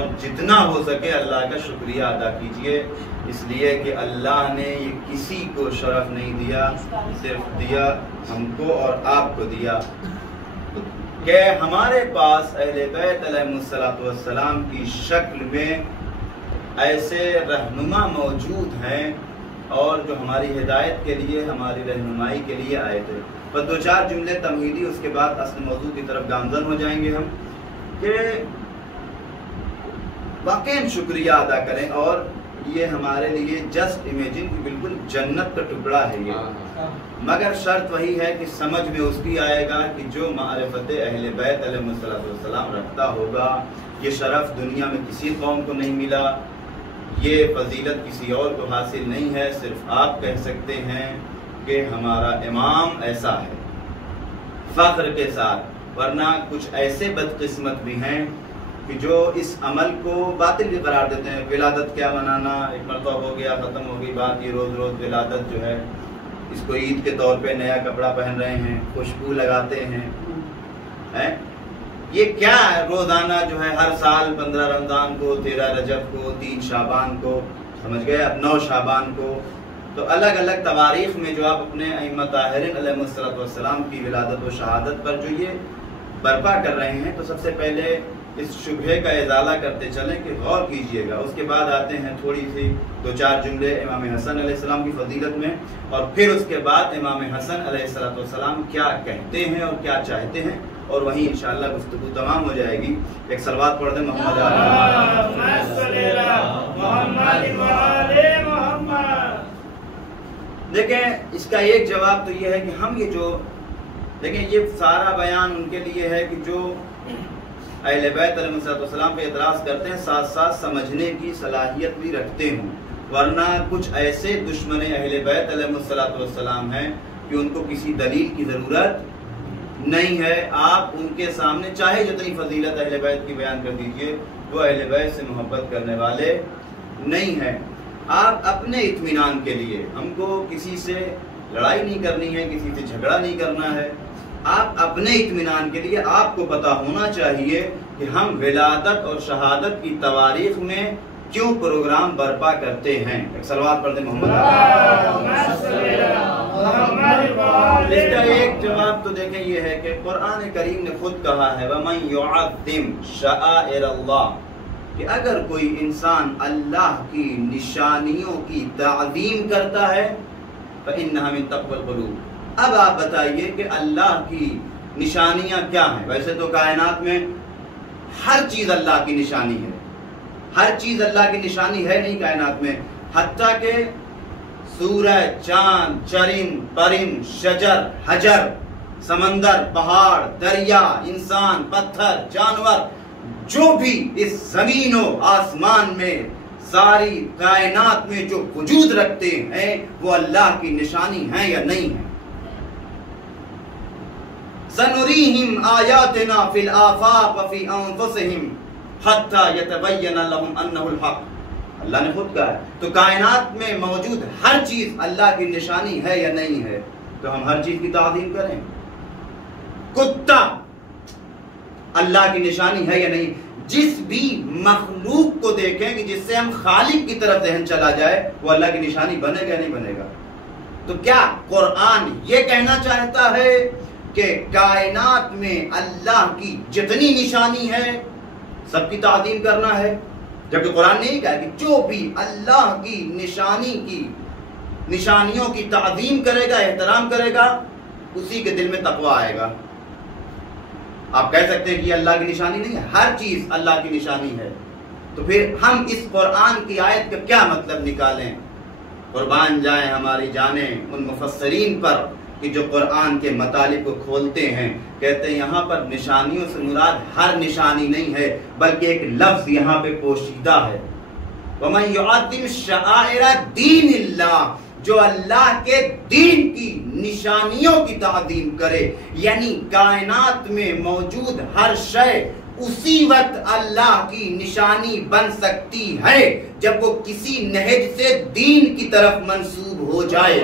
اور جتنا ہو سکے اللہ کا شکریہ ادا کیجئے، اس لیے کہ اللہ نے یہ کسی کو شرف نہیں دیا، صرف دیا ہم کو اور آپ کو دیا کہ ہمارے پاس اہل بیت علیہ السلام کی شکل میں ایسے رہنما موجود ہیں اور جو ہماری ہدایت کے لیے، ہماری رہنمائی کے لیے آئے تھے۔ بس دو چار جملے تمہیدی، اس کے بعد اصل موضوع کی طرف گامزن ہو جائیں گے ہم، کہ واقعی شکریہ ادا کریں۔ اور یہ ہمارے لیے جسٹ امیجن کہ بالکل جنت کا ٹکڑا ہے یہ، مگر شرط وہی ہے کہ سمجھ میں اس کی آئے گا کہ جو معرفت اہل بیت علیہ السلام رکھتا ہوگا، یہ شرف دنیا میں کسی قوم کو نہیں ملا، یہ فضیلت کسی اور کو حاصل نہیں ہے، صرف آپ کہہ سکتے ہیں کہ ہمارا امام ایسا ہے فخر کے ساتھ۔ ورنہ کچھ ایسے بدقسمت بھی ہیں کہ جو اس عمل کو باطل بھی قرار دیتے ہیں۔ ولادت کیا منانا، ایک مرتبہ ہو گیا، ختم ہو گئی بات، یہ روز روز ولادت جو ہے اس کو عید کے طور پہ نیا کپڑا پہن رہے ہیں، خوشبو لگاتے ہیں۔ یہ کیا ہے؟ روزانہ جو ہے ہر سال 15 رمضان کو، 13 رجب کو، 3 شعبان کو، سمجھ گئے، اب 9 شعبان کو، تو الگ الگ تواریخ میں جو آپ اپنے ائمہ طاہرین علیہ السلام کی ولادت و شہادت پر جو یہ برپا کر رہے ہیں، تو سب سے پہلے اس شبہے کا ازالہ کرتے چلیں کہ غور کیجئے گا۔ اس کے بعد آتے ہیں تھوڑی سی 2-4 جملے امام حسن علیہ السلام کی فضیلت میں، اور پھر اس کے بعد امام حسن علیہ السلام کیا کہتے ہیں اور کیا چاہتے ہیں، اور وہیں انشاءاللہ گفتگو تمام ہو جائے گی۔ ایک صلوات پڑھ دیں محمد دیکھیں اس کا ایک جواب تو یہ ہے کہ ہم یہ جو دیکھیں یہ سارا بیان ان کے لیے ہے کہ جو اہل بیت علیہ السلام پہ اعتراض کرتے ہیں، ساتھ ساتھ سمجھنے کی صلاحیت بھی رکھتے ہوں، ورنہ کچھ ایسے دشمن اہل بیت علیہ السلام ہیں کہ ان کو کسی دلیل کی ضرورت نہیں ہے۔ آپ ان کے سامنے چاہے جتنی فضیلت اہل بیت کی بیان کر دیجئے، وہ اہل بیت سے محبت کرنے والے نہیں ہیں۔ آپ اپنے اطمینان کے لیے، ہم کو کسی سے لڑائی نہیں کرنی ہے، کسی سے جھگڑا نہیں کرنا ہے، آپ اپنے اطمینان کے لیے آپ کو پتا ہونا چاہیے کہ ہم ولادت اور شہادت کی تواریخ میں کیوں پروگرام برپا کرتے ہیں۔ ایک صلوات پڑھتے محمد۔ اس کا ایک جواب تو دیکھیں یہ ہے کہ قرآن کریم نے خود کہا ہے وَمَن يُعَظِّمْ شَعَائِرَ اللَّهِ، کہ اگر کوئی انسان اللہ کی نشانیوں کی تعظیم کرتا ہے فَإِنَّهَا مِن تَقْوَى الْقُلُوبِ۔ اب آپ بتائیے کہ اللہ کی نشانیاں کیا ہیں؟ ویسے تو کائنات میں ہر چیز اللہ کی نشانی ہے، ہر چیز اللہ کی نشانی ہے نہیں کائنات میں، حتیٰ کہ سورج، چاند، چرند، پرند، شجر، حجر، سمندر، پہاڑ، دریا، انسان، پتھر، جانور، جو بھی اس زمین و آسمان میں ساری کائنات میں جو وجود رکھتے ہیں وہ اللہ کی نشانی ہیں یا نہیں ہیں؟ سَنُرِيهِمْ آيَاتِنَا فِي الْآفَاقِ وَفِي أَنفُسِهِمْ حَتَّى يَتَبَيَّنَ لَهُمْ أَنَّهُ الْحَقُّ۔ اللہ نے خود کہا ہے، تو کائنات میں موجود ہر چیز اللہ کی نشانی ہے یا نہیں ہے؟ تو ہم ہر چیز کی تعظیم کریں۔ کتا اللہ کی نشانی ہے یا نہیں؟ جس بھی مخلوق کو دیکھیں کہ جس سے ہم خالق کی طرف ذہن چلا جائے وہ اللہ کی نشانی بنے گا نہیں بنے گا؟ تو کیا قرآن یہ کہنا چاہتا ہے کہ کائنات میں اللہ کی جتنی نشانی ہے سب کی تعظیم کرنا ہے؟ جبکہ قرآن نے یہ کہا کہ جو بھی اللہ کی نشانیوں کی تعظیم کرے گا، احترام کرے گا، اسی کے دل میں تقویٰ آئے گا۔ آپ کہہ سکتے ہیں کہ یہ اللہ کی نشانی نہیں ہے، ہر چیز اللہ کی نشانی ہے، تو پھر ہم اس قرآن کی آیت کا کیا مطلب نکالیں؟ قربان جائیں ہماری جانیں ان مفسرین پر کہ جو قرآن کے مطالب کو کھولتے ہیں، کہتے ہیں یہاں پر نشانیوں سے مراد ہر نشانی نہیں ہے بلکہ ایک لفظ یہاں پہ پوشیدہ ہے، وَمَن يُعَظِّمْ شَعَائِرَ دِينِ اللَّهِ، جو اللہ کے دین کی نشانیوں کی تعظیم کرے، یعنی کائنات میں موجود ہر شے اسی وقت اللہ کی نشانی بن سکتی ہے جب وہ کسی نہج سے دین کی طرف منسوب ہو جائے۔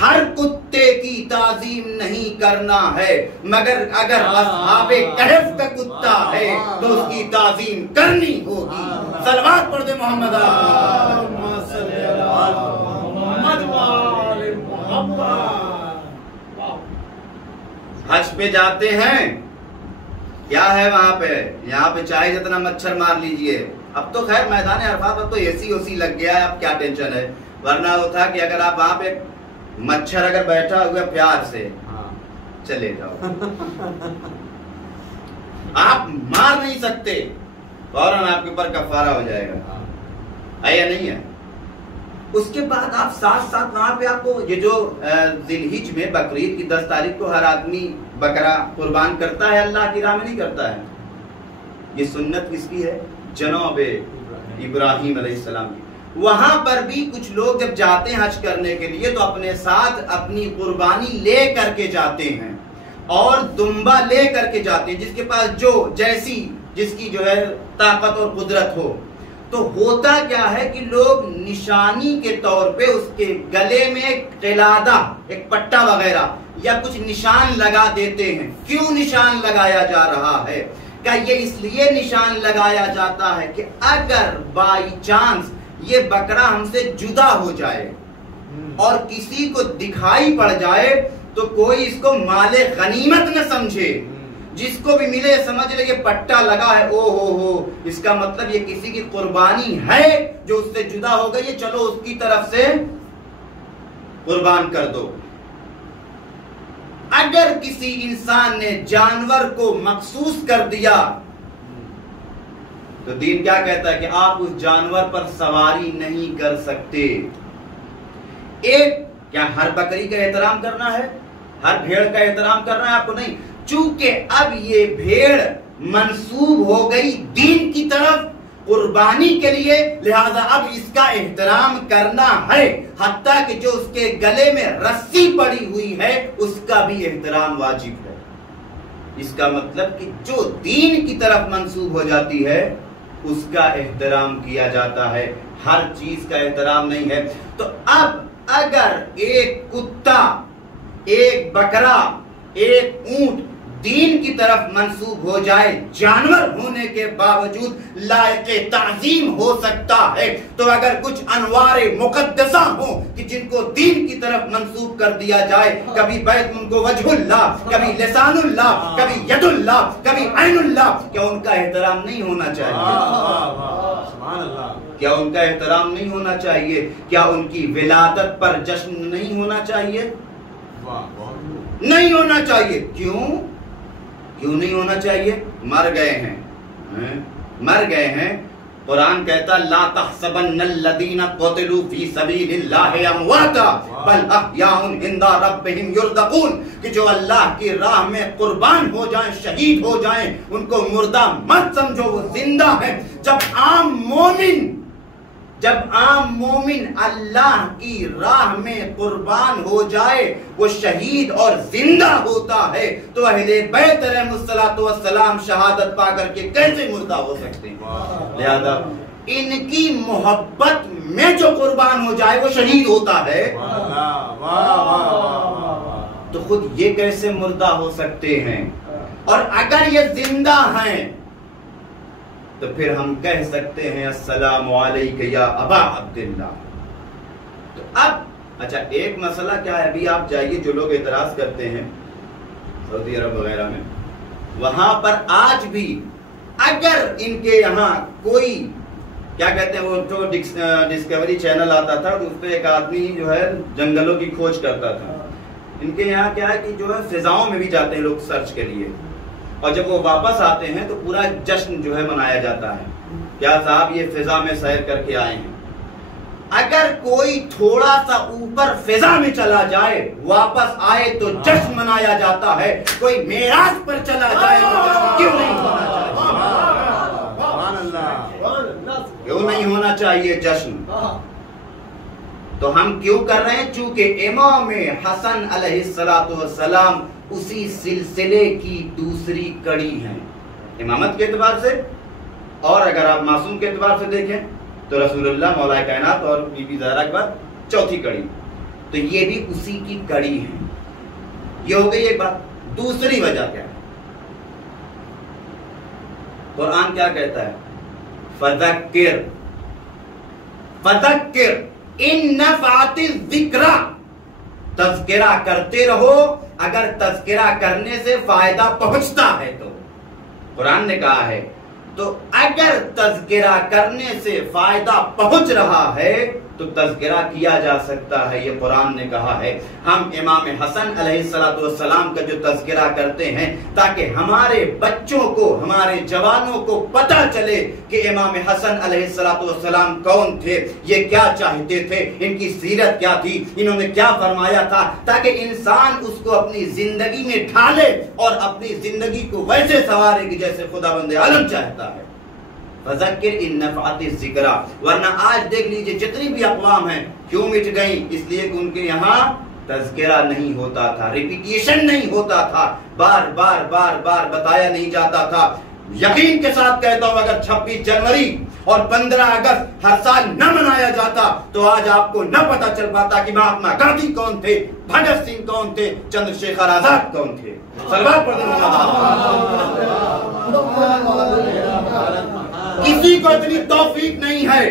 ہر کتے کی تعظیم نہیں کرنا ہے، مگر اگر اصحاب کہف کا کتا ہے تو اس کی تعظیم کرنی ہوگی۔ صلوات پڑھ دے محمد حج پہ جاتے ہیں، کیا ہے وہاں پہ؟ یہاں پہ چاہے جتنا مچھر مار لیجئے، اب تو خیر میدان عرفات اب تو اے سی لگ گیا ہے، اب کیا ٹینشن ہے، ورنہ وہ تھا کہ اگر آپ وہاں پہ مچھر اگر بیٹھا ہوا پیار سے چلے جاؤ، آپ مار نہیں سکتے، فوراً آپ کے اوپر کفارہ ہو جائے گا، ہے یا نہیں ہے؟ اس کے بعد آپ ساتھ ساتھ وہاں پہ آپ کو یہ جو ذی الحج میں بقرعید کی 10 تاریخ کو ہر آدمی بکرا قربان کرتا ہے، اللہ کی راہ میں نہیں کرتا ہے، یہ سنت کس کی ہے؟ جناب ابراہیم علیہ السلام کی۔ وہاں پر بھی کچھ لوگ جب جاتے ہیں حج کرنے کے لیے تو اپنے ساتھ اپنی قربانی لے کر کے جاتے ہیں اور دمبا لے کر کے جاتے ہیں، جس کے پاس جو جیسی جس کی جو ہے طاقت اور قدرت ہو۔ تو ہوتا کیا ہے کہ لوگ نشانی کے طور پہ اس کے گلے میں ایک قلادہ، ایک پٹا وغیرہ یا کچھ نشان لگا دیتے ہیں۔ کیوں نشان لگایا جا رہا ہے؟ کہ یہ اس لیے نشان لگایا جاتا ہے کہ اگر بائی چانس یہ بکرا ہم سے جدا ہو جائے اور کسی کو دکھائی پڑ جائے تو کوئی اس کو مال غنیمت نہ سمجھے، جس کو بھی ملے سمجھ لے یہ پٹا لگا ہے، او ہو اس کا مطلب یہ کسی کی قربانی ہے جو اس سے جدا ہو گئی ہے، چلو اس کی طرف سے قربان کر دو۔ اگر کسی انسان نے جانور کو مخصوص کر دیا تو دین کیا کہتا ہے کہ آپ اس جانور پر سواری نہیں کر سکتے۔ ایک کیا ہر بکری کا احترام کرنا ہے، ہر بھیڑ کا احترام کرنا ہے آپ کو؟ نہیں، چونکہ اب یہ بھیڑ منسوب ہو گئی دین کی طرف قربانی کے لیے، لہذا اب اس کا احترام کرنا ہے، حتیٰ کہ جو اس کے گلے میں رسی پڑی ہوئی ہے اس کا بھی احترام واجب ہے۔ اس کا مطلب کہ جو دین کی طرف منسوب ہو جاتی ہے اس کا احترام کیا جاتا ہے، ہر چیز کا احترام نہیں ہے۔ تو اب اگر ایک کتا، ایک بکرا، ایک اونٹ دین کی طرف منسوب ہو جائے، جانور ہونے کے باوجود لائق تعظیم ہو سکتا ہے، تو اگر کچھ انوار مقدسہ ہوں کہ جن کو دین کی طرف منسوب کر دیا جائے، کبھی بیت ان کو وجہ اللہ، کبھی لسان اللہ، کبھی ید اللہ، کبھی عین اللہ، کیا ان کا احترام نہیں ہونا چاہیے؟ کیا ان کا احترام نہیں ہونا چاہیے؟ کیا ان کی ولادت پر جشن نہیں ہونا چاہیے؟ نہیں ہونا چاہیے۔ کیوں نہیں ہونا چاہیے؟ مر گئے ہیں۔ قرآن کہتا لا تحسبن الذین قتلوا فی سبیل اللہ امواتا بل احیاء عند ربہم یرزقون، کہ جو اللہ کی راہ میں قربان ہو جائیں، شہید ہو جائیں، ان کو مردہ مت سمجھو، وہ زندہ ہے۔ جب عام مومن اللہ کی راہ میں قربان ہو جائے، وہ شہید اور زندہ ہوتا ہے، تو اہل بیت علیہ السلام شہادت پا کر کے کیسے مردہ ہو سکتے ہیں؟ لہذا ان کی محبت میں جو قربان ہو جائے وہ شہید ہوتا ہے، تو خود یہ کیسے مردہ ہو سکتے ہیں؟ اور اگر یہ زندہ ہیں تو پھر ہم کہہ سکتے ہیں السلام علیکہ یا ابا عبداللہ۔ تو اب اچھا ایک مسئلہ کیا ہے، ابھی آپ جائیے، جو لوگ اعتراض کرتے ہیں سعودی عرب وغیرہ میں، وہاں پر آج بھی اگر ان کے یہاں کوئی کیا کہتے ہیں، وہ جو ڈسکوری چینل آتا تھا تو اس پہ ایک آدمی جو ہے جنگلوں کی کھوج کرتا تھا، ان کے یہاں کیا ہے کہ جو ہے فضاؤں میں بھی جاتے ہیں لوگ سرچ کے لیے، اور جب وہ واپس آتے ہیں تو پورا جشن جو ہے منایا جاتا ہے، کیا صاحب یہ فضا میں سیر کر کے آئے ہیں۔ اگر کوئی تھوڑا سا اوپر فضا میں چلا جائے واپس آئے تو جشن منایا جاتا ہے، کوئی معراج پر چلا جائے تو جشن کیوں نہیں ہونا چاہیے؟ کیوں نہیں ہونا چاہیے جشن؟ تو ہم کیوں کر رہے ہیں؟ چونکہ امام حسن علیہ السلام اسی سلسلے کی دوسری کڑی ہیں امامت کے اعتبار سے، اور اگر آپ معصوم کے اعتبار سے دیکھیں تو رسول اللہ، مولا کائنات اور بی بی زہرا کے بعد چوتھی کڑی۔ تو یہ بھی اسی کی کڑی ہے. یہ ہو گئی ایک بات. دوسری وجہ کیا ہے؟ قرآن کیا کہتا ہے؟ فذکر فذکر ان نفعت الذکرہ، تذکرہ کرتے رہو اگر تذکرہ کرنے سے فائدہ پہنچتا ہے تو. قرآن نے کہا ہے تو اگر تذکرہ کرنے سے فائدہ پہنچ رہا ہے تو تذکرہ کیا جا سکتا ہے. یہ قرآن نے کہا ہے. ہم امام حسن علیہ السلام کا جو تذکرہ کرتے ہیں تاکہ ہمارے بچوں کو، ہمارے جوانوں کو پتہ چلے کہ امام حسن علیہ السلام کون تھے، یہ کیا چاہتے تھے، ان کی سیرت کیا تھی، انہوں نے کیا فرمایا تھا، تاکہ انسان اس کو اپنی زندگی میں ڈھالے اور اپنی زندگی کو ویسے سنوارے کہ جیسے خداوند عالم چاہتا ہے. فذکر ان نفعت الذکرہ. ورنہ آج دیکھ لیجئے جتنی بھی اقوام ہیں کیوں مٹ گئیں؟ اس لیے کہ ان کے یہاں تذکرہ نہیں ہوتا تھا، ریپیٹیشن نہیں ہوتا تھا، بار بار بار بار بتایا نہیں جاتا تھا. یقین کے ساتھ کہتا ہوں اگر 26 جنوری اور 15 اگست ہر سال نہ منایا جاتا تو آج آپ کو نہ پتا چل پاتا کہ مہاتما گاندھی کون تھے، بھگت سنگھ کون تھے، چندر شیخر آزاد کون تھے. صلوات پڑھتے کسی کو اتنی توفیق نہیں ہے،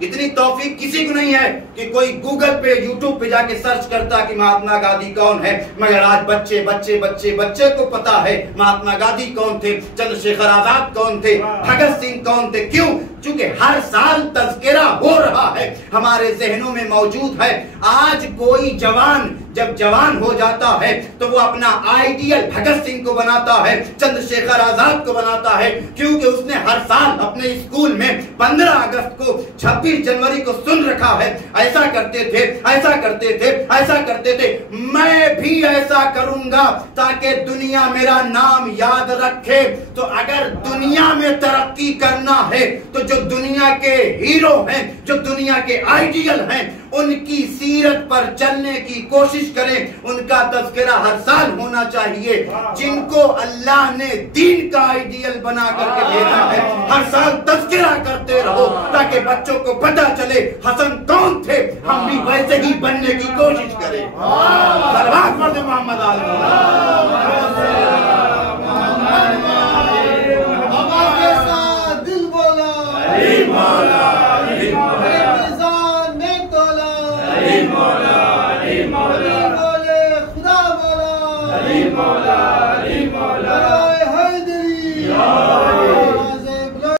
اتنی توفیق کسی کو نہیں ہے کہ کوئی گوگل پہ یوٹیوب پہ جا کے سرچ کرتا کہ مہاتما گاندھی کون ہے. مگر آج بچے بچے بچے بچے کو پتا ہے مہاتما گاندھی کون تھے، چندر شیخر آزاد کون تھے، بھگت سنگھ کون تھے. کیوں؟ چونکہ ہر سال تذکرہ ہو رہا ہے، ہمارے ذہنوں میں موجود ہے. آج کوئی جوان جب جوان ہو جاتا ہے تو وہ اپنا آئیڈیل بھگت سنگھ کو بناتا ہے، چندر شیخر آزاد کو بناتا ہے، کیونکہ اس نے ہر سال اپنے اسکول میں 15 اگست کو 26 جنوری کو سن رکھا ہے. ایسا کرتے تھے، ایسا کرتے تھے، ایسا کرتے تھے. میں بھی ایسا کروں گا تاکہ دنیا میرا نام یاد رکھے. تو اگر دنیا میں ترقی کرنا ہے تو جو دنیا کے ہیرو ہیں، جو دنیا کے آئیڈیل ہیں، ان کی سیرت پر چلنے کی کوشش کریں. ان کا تذکرہ ہر سال ہونا چاہیے. جن کو اللہ نے دین کا آئیڈیل بنا کر کے بھیجا ہے ہر سال تذکرہ کرتے رہو تاکہ بچوں کو پتہ چلے حسن کون تھے، ہم بھی ویسے ہی بننے کی کوشش کریں. صلوات پڑھتے محمد مولا